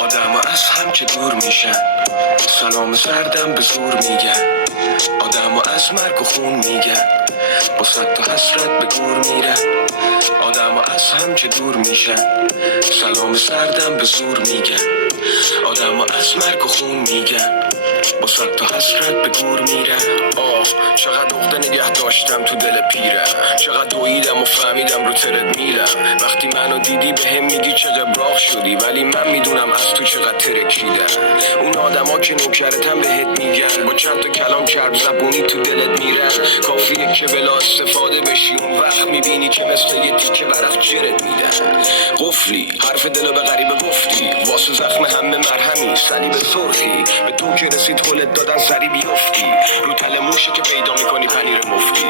آدم از هم که دور میشن، سلام سردم به زور میگن. آدم از مرگ و خون میگن، با صد تا حسرت به گور میرن. آدم از هم که دور میشن، سلام سردم به زور میگن. آدم از مرگ و خون میگن، با صد تا حسرت به گور میرن. چقدر عقده نگه داشتم تو دل پیرم، چقدر دویدم و فهمیدم رو ترد میرم. وقتی منو دیدی به هم میگی چه قبراق شدی، ولی من میدونم از تو چقدر ترکیدم. اون آدما که نوکرتم بهت میگن، با چند تا کلام چرب زبونی تو دلت میرن. کافیه که بلا استفاده بشی، اون وقت میبینی که مثل یه تیکه برق جرت میدن. قفلی حرف دلو به غریبه گفتی، واسه زخم همه مرهمی صلیب سرخی. به تو که رسید حلت دادن سری بیفتی، رو تل موشه که پیدا میکنی پنیر مفتی.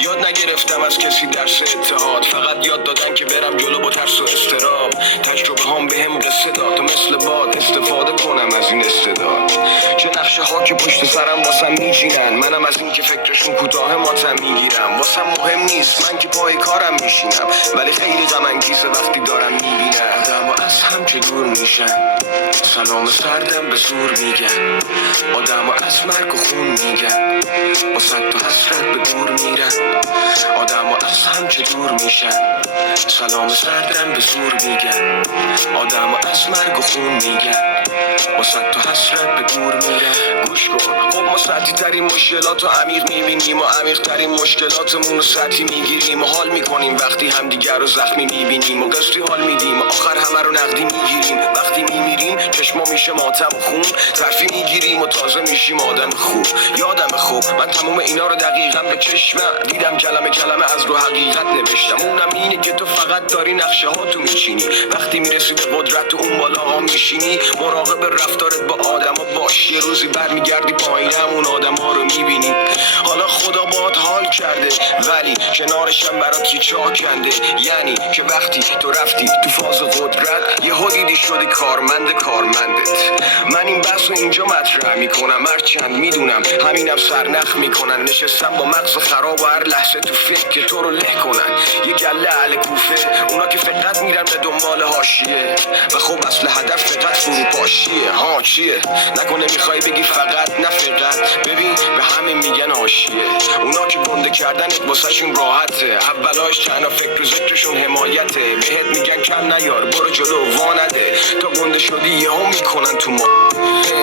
یاد نگرفتم از کسی درس اتحاد، فقط یاد دادن که برم جلو با ترس و استراب. تجربه هم به هم قصه داد و مثل باد استفاده کنم از این استعداد. چه نقشه ها که پشت سرم واسم میچینن، منم از این که فکرشون کوتاه ماتم میگیرم. واسم مهم نیست من که پای کارم میشینم، ولی خیلی غم انگیزه وقتی دارم میبینم آدم از هم که دور میشن، سلام سردم به زور میگن. آدم از مرگ و خون میگن، با صد تا حسرت به دور میرن. آدم از هم که دور میشن، سلام سردم به زور میگن. آدم از مرگ و خون میگن، با صد تا حسرت به دور میرن. گوش کن، خب ما سطحی ترین مشکلات رو عمیق میبینیم و عمیق ترین مشکلاتمون رو سطحی میگیریم و حال میکنیم وقتی همدیگر رو زخمی میبینیم و قصری حال میدیم و آخر همه رو نقدی میگیریم. وقتی میمیریم چشما میشه ماتم و خون، ترفی میگیریم و تازه میشیم آدم خوب. یادم خوب من تموم اینا رو دقیقا به چشمم دیدم، کلمه کلمه از رو حقیقت نوشتم. اونم اینه که تو فقط داری نقشه ها تو میچینی، وقتی میرسی به قدرت اون بالا ها میشینی. مراقب رفتارت با آدم ها باش، یه روزی برمیگردی پایینم اون آدم ها رو میبینی. حالا خدا باد حال کرده، ولی کنارشم برات یه چاه کنده. یعنی که وقتی تو رفتی تو فاز قدرت، یه دیدی شدی کارمندت. من این بحث رو اینجا مطرح میکنم، هرچند میدونم همینم سرنخ میکنن. نشستم با مغز خراب و هر لحظه تو فکر که تو رو له کنن. یه گله اهل کوفه، اونا که فقط میرن به دنبال حاشیه و خب اصل هدف فقط فروپاشیه. ها چیه؟ نکنه میخوای بگی فقط؟ نه فقط، ببین به همین میگن حاشیه. اونا که گنده کردنت واسهشون راحته، اولاش تنها فکر و ذکرشون حمایته. بهت میگن کم نیار برو جلو وانده، تا گنده شدی یهو میکنن تو ما.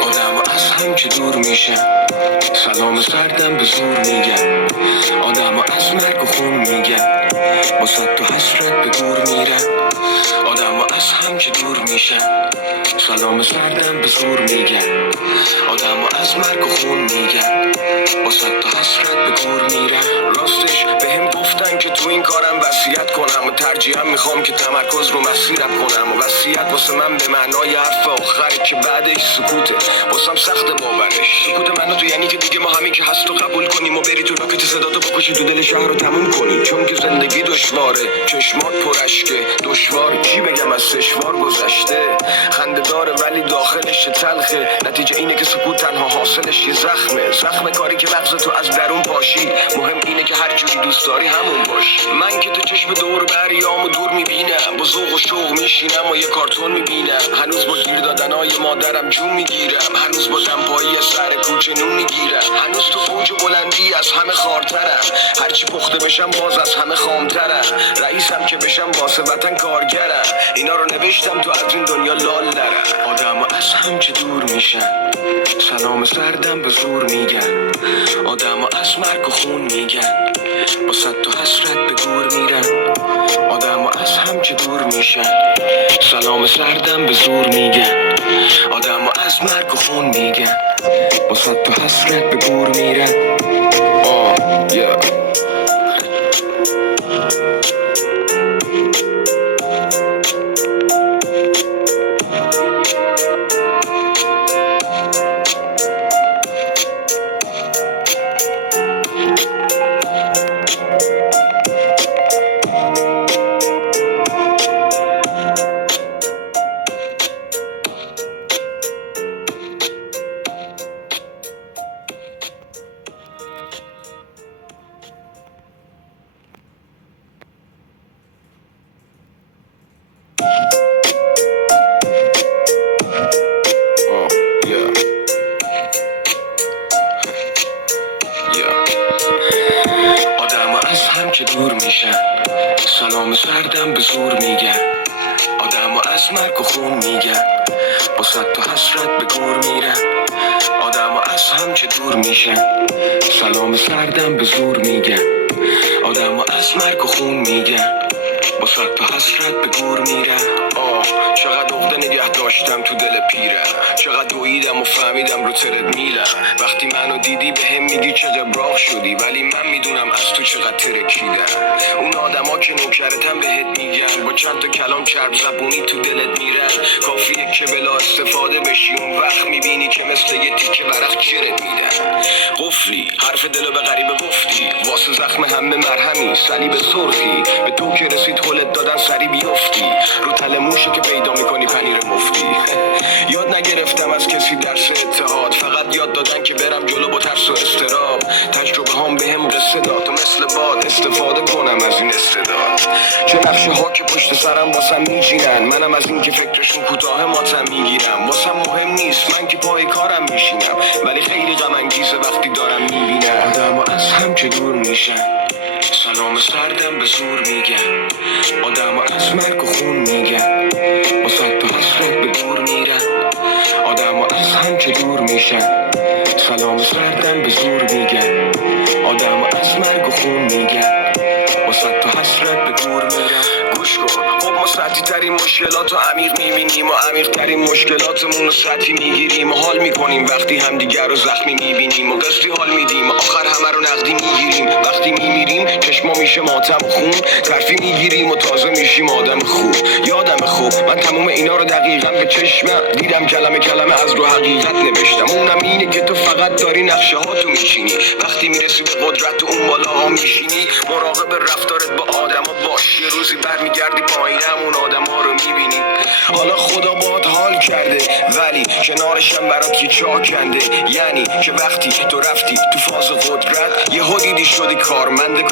آدم از هم که دور میشن، سلام سردم به زور میگن. آدم از مرگ و خون میگن، با صد تا حسرت به گور میرن. آدم از هم که دور میشن، سلام سردم به زور میگن. آدم از مرگ و خون میگن، با صد تا حسرت به گور میرن. راستش به هم گفتن که تو این کارم وصیت کنم و ترجیحاً میخوام که تمرکز رو مسیرم کنم. و وصیت واسه من به معنای حرف آخری که بعدش سکوته، واسم سخت باورش. سکوت منو تو یعنی که دیگه ما همین که هست رو قبول کنیم و بری تو راکت صداتو بکشی تو دل شهر رو تموم کنی. چون که زندگی دشواره، چشمات پرشکه، دشوار چی بگم از سشوار گذشته. خنده داره ولی داخلش تلخه، نتیجه اینه که سکوت تنها حاصلش یه زخم کاری که مغز تو از درون پاشی. مهم اینه که هر جوری دوست داری همون باش. من که تو چشم دور بریامو دور میبینم، با ذوق و شوق میشینم و یه کارتون میبینم. هنوز با گیر دادنای مادرم جون میگیرم، هنوز با دمپایی سر کوچه نون میگیرم. هنوز تو فوج بلندی از همه خارترم، هرچی پخته بشم باز از همه خامترم. رئیسم که بشم واسه وطن کارگرم، اینا رو نوشتم تو از این دنیا لال نرم. آدم از هم که دور میشن، سلام سردم به زور میگن. آدم از مرگ و خون میگن، با صد تا حسرت به گور میرن. آدم از هم که دور میشن، سلام سردم به زور میگن. آدم از مرگ و خون میگن، با صد تا حسرت به گور میرن. yeah. دور میشن، سلام سردم به زور میگن، آدم و از مرگ و خون میگن، با صد تا حسرت به گور میرن، آدم و از هم که دور میشن، سلام سردم به زور میگن، آدم و از مرگ و خون میگن، با صد تا حسرت به گور میرن. چقدر عقده نگه داشتم تو دل پیرم، چقدر دویدم و فهمیدم رو ترد میلم. وقتی منو دیدی به هم میگی چقدر براق شدی، ولی من میدونم از تو چقدر ترکیدم. اون آدما که نوکرتم بهت میگن، با چند تا کلام چرب زبونی تو دلت میرن. کافیه که بلا استفاده بشی، اون وقت میبینی که مثل یه تیکه ورق جرت میدن. قفلی حرف دلو به غریبه گفتی، واسه زخم همه مرهمی صلیب سرخی، به تو که رسید حلت دادن سری بیفتی، رو تل موشی که پیدا میکنی پنیر مفتی. یاد نگرفتم از کسی درس اتحاد، فقط یاد دادن که برم جلو با ترس و استراب. تجربه هم به هم قصه داد و مثل باد استفاده کنم از این استعداد. چه نقشه ها که پشت سرم واسم میچینن، منم از این که فکرشون کوتاه ماتم میگیرم. واسم مهم نیست من که پای کارم میشینم، ولی خیلی غم انگیزه وقتی دارم میبینم آدم و از هم که دور میشن، سلام سردم به زور میگن، آدم و از مرگ و خون میگن، با صد تا حسرت به دور میرن، آدم و از هم که دور میشن، سلام سردم به زور میگن، آدم و از مرگ و خون میگن، با صد تا حسرت به دور میرن. گوش کن، خب ما سطحی ترین مشکلات رو عمیق میبینیم و عمیق ترین مشکلاتمون رو سطحی میگیریم و حال میکنیم وقتی همدیگر رو زخمی میبینیم و قسطی حال میدیم، آخر همه رو نقدی میگیریم. وقتی میمیریم چشما میشه ماتم و خون، ترفی میگیریم و تازه میشیم آدم خوب. یادم خوب من تموم اینا رو دقیقا به چشمم دیدم، کلمه کلمه از رو حقیقت نوشتم. اونم اینه که تو فقط داری نقشه ها تو میچینی، وقتی میرسی به قدرت تو اون بالا ها میشینی. مراقب رفتارت با آدما باش، یه روزی برمیگردی پایینم اون آدما رو میبینی. حالا خدا باهات حال کرده، ولی کنارشم برات یه چاه کنده. یعنی که وقتی تو رفتی تو فاز قدرت، یه دیدی شدی کارمندت.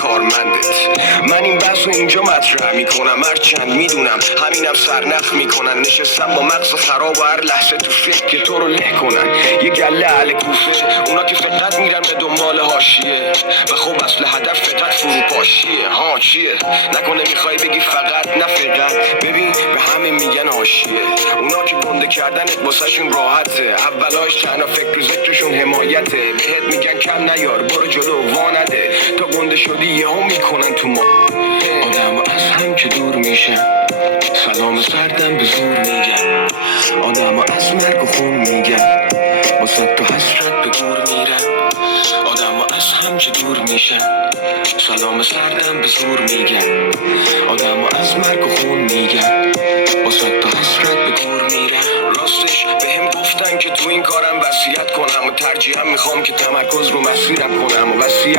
من این بحث رو اینجا مطرح میکنم، هرچند میدونم همینم سرنخ میکنن. نشستم با مغز خراب و هر لحظه تو فکر تو رو له کنن. یه گله اهل کوفه، اونا که فقط میرن به دنبال حاشیه، و خب اصل هدف فقط فروپاشیه. ها چیه؟ نکنه میخوای بگی فقط؟ نه فقط، ببین به همه میگن حاشیه. اونا که گنده کردنت واسهشون راحته، اولاش تنها فکر و ذکرشون حمایته. بهت میگن کم نیار، برو جلو وانده، تا گنده شدی یهو میکنن تو ما. آدم و از هم که دور میشن، سلام سردم به زور میگن، آدم و از مرگ و خون میگن، با صد تا حسرت به گور میرن، آدم و از هم که دور میشن، سلام سردم به زور میگن، آدم و از مرگ و خون میگن، با صد تا حسرت به گور میرن. راستش بهم گفتن که تو این کارم وصیت کنم و ترجیحاً میخوام که تمرکز رو مسیرم کنم و وصیت